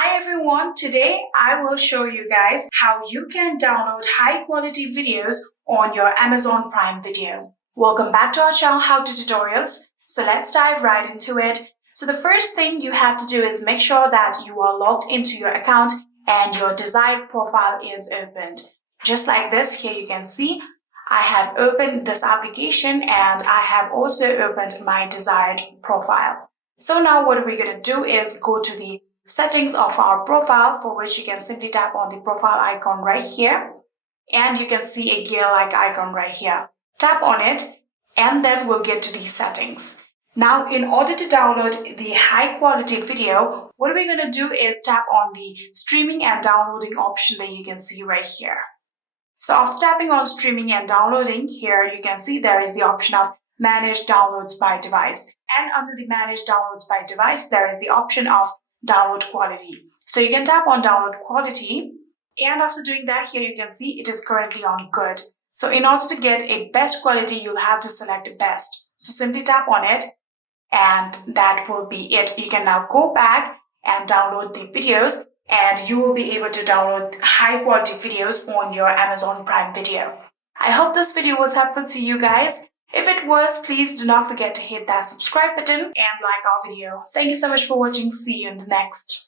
Hi everyone, today I will show you guys how you can download high quality videos on your Amazon Prime Video. Welcome back to our channel How To Tutorials. So let's dive right into it. So the first thing you have to do is make sure that you are logged into your account and your desired profile is opened. Just like this, here you can see I have opened this application and I have also opened my desired profile. So now what we're going to do is go to the settings of our profile, for which you can simply tap on the profile icon right here and you can see a gear-like icon right here. Tap on it and then we'll get to these settings. Now, in order to download the high-quality video, what we're going to do is tap on the streaming and downloading option that you can see right here. So after tapping on streaming and downloading, here you can see there is the option of manage downloads by device. And under the manage downloads by device, there is the option of download quality. So you can tap on download quality, and after doing that, here you can see it is currently on good. So in order to get a best quality, you'll have to select best. So simply tap on it and that will be it. You can now go back and download the videos and you will be able to download high quality videos on your Amazon Prime Video. I hope this video was helpful to you guys. If it was, please do not forget to hit that subscribe button and like our video. Thank you so much for watching. See you in the next.